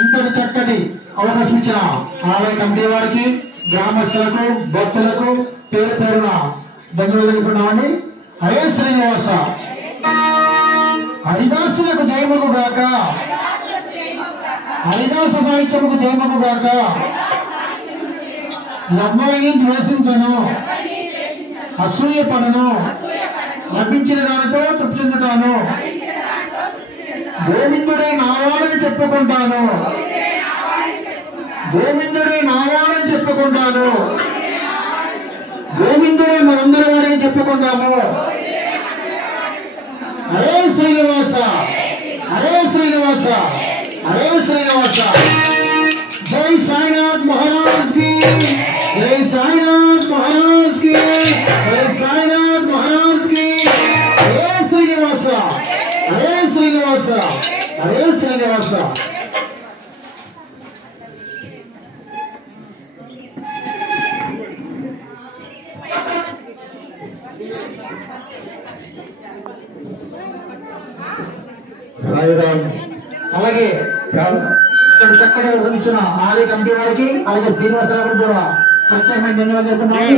ఇంతటి చక్కటి అవకాశం ఇచ్చిన ఆలయ కమిటీ వారికి గ్రామస్తులకు భక్తులకు పేరు పేరున ధన్యవాదాలు తెలుపుతున్నామండి. హరే శ్రీనివాస. హరిదాసులకు జయముకు గాక, హరిదాస సాహిత్యముకు జయముకు గాక. ఎవ్వరిని ద్వేషించను, అసూయ పడను, లభించిన దానితో తృప్తి చెందుతాను. గోవిందుడే నావాడని చెప్పుకుంటాను, గోవిందుడే నావాడని చెప్పుకుంటాను, గోవిందుడే మనందరి వాడిని చెప్పుకుంటాము. హరే శ్రీనివాస, హరే శ్రీనివాస, హరే శ్రీనివాస. జై సాయినాథ్ మహారాజ్ కి, జై సాయినాథ్ మహారాజ్ కి, జై సాయినాథ్ మహారాజ్ కి. హరే శ్రీనివాస, హరే శ్రీనివాస, హరే శ్రీనివాస. అలాగే చక్కగా నిర్వహించిన ఆలయ కమిటీ వారికి అలాగే శ్రీనివాసరావు కూడా ప్రత్యేకమైన ధన్యవాదాలు చెప్తున్నాను.